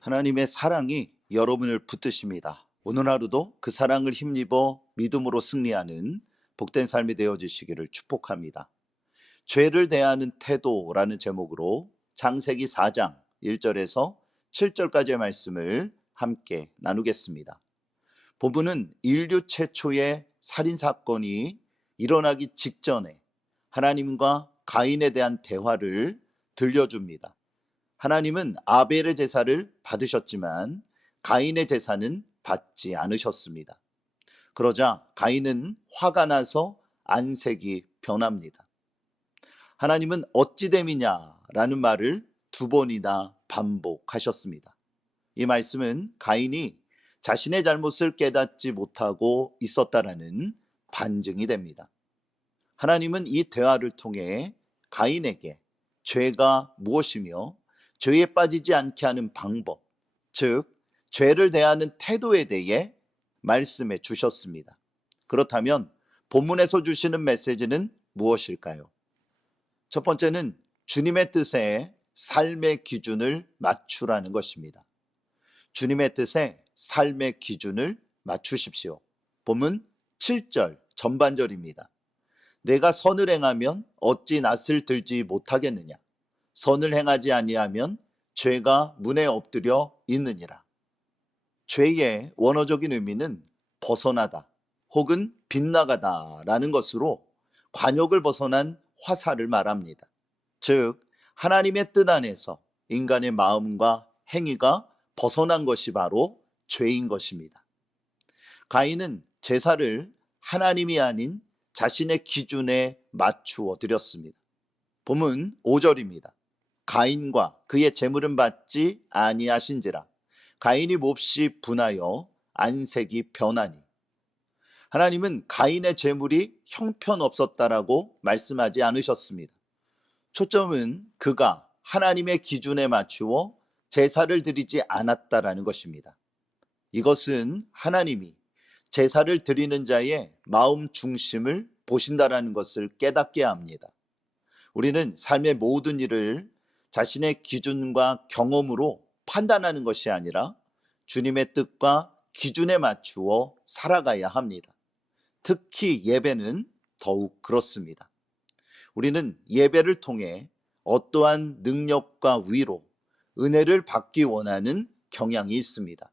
하나님의 사랑이 여러분을 붙드십니다. 오늘 하루도 그 사랑을 힘입어 믿음으로 승리하는 복된 삶이 되어지시기를 축복합니다. 죄를 대하는 태도라는 제목으로 창세기 4장 1절에서 7절까지의 말씀을 함께 나누겠습니다. 본문은 인류 최초의 살인사건이 일어나기 직전에 하나님과 가인에 대한 대화를 들려줍니다. 하나님은 아벨의 제사를 받으셨지만 가인의 제사는 받지 않으셨습니다. 그러자 가인은 화가 나서 안색이 변합니다. 하나님은 어찌 됨이냐라는 말을 2번이나 반복하셨습니다. 이 말씀은 가인이 자신의 잘못을 깨닫지 못하고 있었다라는 반증이 됩니다. 하나님은 이 대화를 통해 가인에게 죄가 무엇이며 죄에 빠지지 않게 하는 방법, 즉 죄를 대하는 태도에 대해 말씀해 주셨습니다. 그렇다면 본문에서 주시는 메시지는 무엇일까요? 첫 번째는 주님의 뜻에 삶의 기준을 맞추라는 것입니다. 주님의 뜻에 삶의 기준을 맞추십시오. 본문 7절 전반절입니다. 내가 선을 행하면 어찌 낯을 들지 못하겠느냐? 선을 행하지 아니하면 죄가 문에 엎드려 있느니라. 죄의 원어적인 의미는 벗어나다 혹은 빗나가다라는 것으로 관역을 벗어난 화살을 말합니다. 즉 하나님의 뜻 안에서 인간의 마음과 행위가 벗어난 것이 바로 죄인 것입니다. 가인은 제사를 하나님이 아닌 자신의 기준에 맞추어 드렸습니다. 본문 5절입니다. 가인과 그의 재물은 받지 아니하신지라 가인이 몹시 분하여 안색이 변하니. 하나님은 가인의 재물이 형편없었다라고 말씀하지 않으셨습니다. 초점은 그가 하나님의 기준에 맞추어 제사를 드리지 않았다라는 것입니다. 이것은 하나님이 제사를 드리는 자의 마음 중심을 보신다라는 것을 깨닫게 합니다. 우리는 삶의 모든 일을 자신의 기준과 경험으로 판단하는 것이 아니라 주님의 뜻과 기준에 맞추어 살아가야 합니다. 특히 예배는 더욱 그렇습니다. 우리는 예배를 통해 어떠한 능력과 위로, 은혜를 받기 원하는 경향이 있습니다.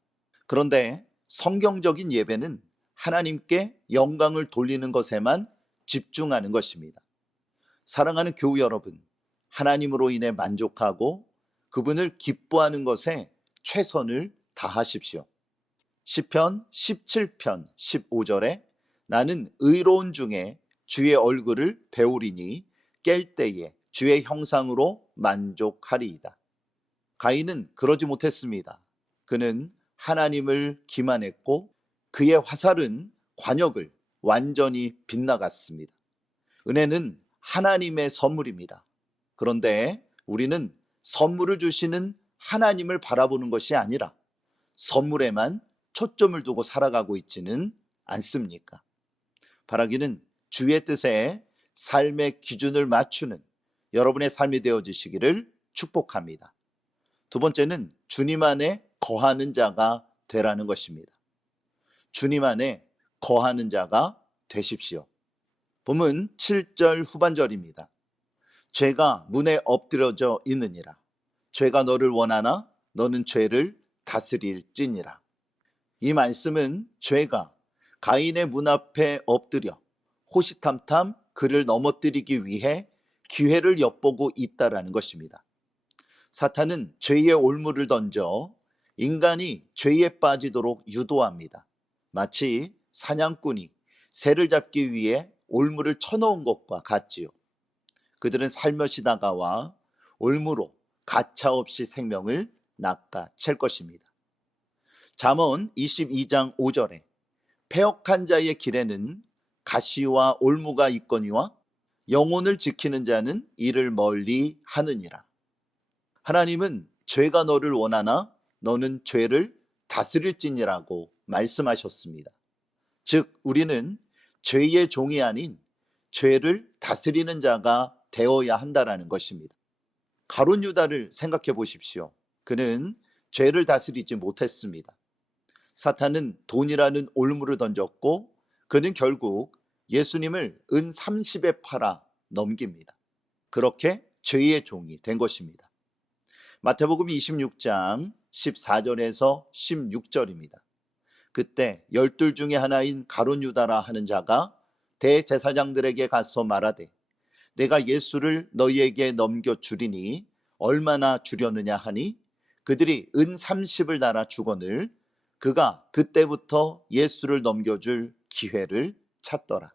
그런데 성경적인 예배는 하나님께 영광을 돌리는 것에만 집중하는 것입니다. 사랑하는 교우 여러분, 하나님으로 인해 만족하고 그분을 기뻐하는 것에 최선을 다하십시오. 시편 17편 15절에 나는 의로운 중에 주의 얼굴을 배우리니 깰 때에 주의 형상으로 만족하리이다. 가인은 그러지 못했습니다. 그는 하나님을 기만했고 그의 화살은 관역을 완전히 빗나갔습니다. 은혜는 하나님의 선물입니다. 그런데 우리는 선물을 주시는 하나님을 바라보는 것이 아니라 선물에만 초점을 두고 살아가고 있지는 않습니까? 바라기는 주의 뜻에 삶의 기준을 맞추는 여러분의 삶이 되어지시기를 축복합니다. 두 번째는 주님 안에 거하는 자가 되라는 것입니다. 주님 안에 거하는 자가 되십시오. 본문 7절 후반절입니다. 죄가 문에 엎드려져 있느니라. 죄가 너를 원하나 너는 죄를 다스릴지니라. 이 말씀은 죄가 가인의 문 앞에 엎드려 호시탐탐 그를 넘어뜨리기 위해 기회를 엿보고 있다라는 것입니다. 사탄은 죄의 올무를 던져 인간이 죄에 빠지도록 유도합니다. 마치 사냥꾼이 새를 잡기 위해 올무를 쳐놓은 것과 같지요. 그들은 살며시 다가와 올무로 가차없이 생명을 낚아챌 것입니다. 잠언 22장 5절에 패역한 자의 길에는 가시와 올무가 있거니와 영혼을 지키는 자는 이를 멀리 하느니라. 하나님은 죄가 너를 원하나 너는 죄를 다스릴지니라고 말씀하셨습니다. 즉 우리는 죄의 종이 아닌 죄를 다스리는 자가 되어야 한다라는 것입니다. 가룟 유다를 생각해 보십시오. 그는 죄를 다스리지 못했습니다. 사탄은 돈이라는 올무를 던졌고 그는 결국 예수님을 은 30에 팔아 넘깁니다. 그렇게 죄의 종이 된 것입니다. 마태복음 26장 14절에서 16절입니다. 그때 12 중에 하나인 가룟 유다라 하는 자가 대제사장들에게 가서 말하되 내가 예수를 너희에게 넘겨주리니 얼마나 주려느냐 하니 그들이 은 30을 달아 주거늘 그가 그때부터 예수를 넘겨줄 기회를 찾더라.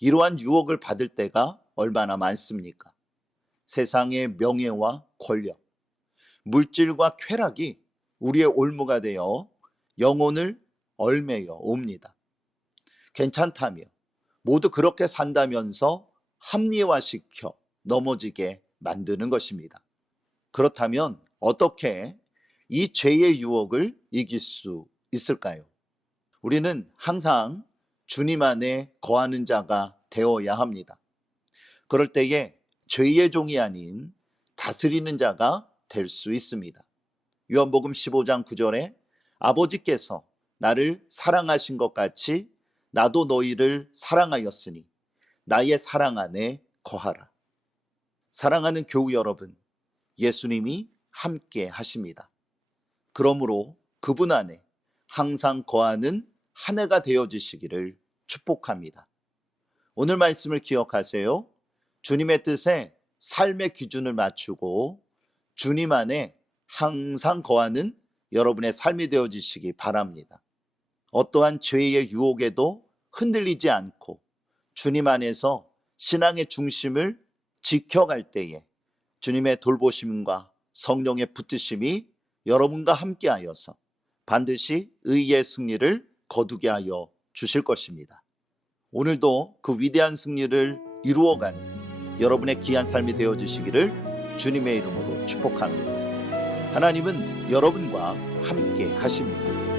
이러한 유혹을 받을 때가 얼마나 많습니까? 세상의 명예와 권력, 물질과 쾌락이 우리의 올무가 되어 영혼을 얽매여 옵니다. 괜찮다며 모두 그렇게 산다면서 합리화시켜 넘어지게 만드는 것입니다. 그렇다면 어떻게 이 죄의 유혹을 이길 수 있을까요? 우리는 항상 주님 안에 거하는 자가 되어야 합니다. 그럴 때에 죄의 종이 아닌 다스리는 자가 될 수 있습니다. 요한복음 15장 9절에 아버지께서 나를 사랑하신 것 같이 나도 너희를 사랑하였으니 나의 사랑 안에 거하라. 사랑하는 교우 여러분, 예수님이 함께 하십니다. 그러므로 그분 안에 항상 거하는 한 해가 되어지시기를 축복합니다. 오늘 말씀을 기억하세요. 주님의 뜻에 삶의 기준을 맞추고 주님 안에 항상 거하는 여러분의 삶이 되어지시기 바랍니다. 어떠한 죄의 유혹에도 흔들리지 않고 주님 안에서 신앙의 중심을 지켜갈 때에 주님의 돌보심과 성령의 붙드심이 여러분과 함께하여서 반드시 의의 승리를 거두게 하여 주실 것입니다. 오늘도 그 위대한 승리를 이루어가는 여러분의 귀한 삶이 되어지시기를 주님의 이름으로 축복합니다. 하나님은 여러분과 함께 하십니다.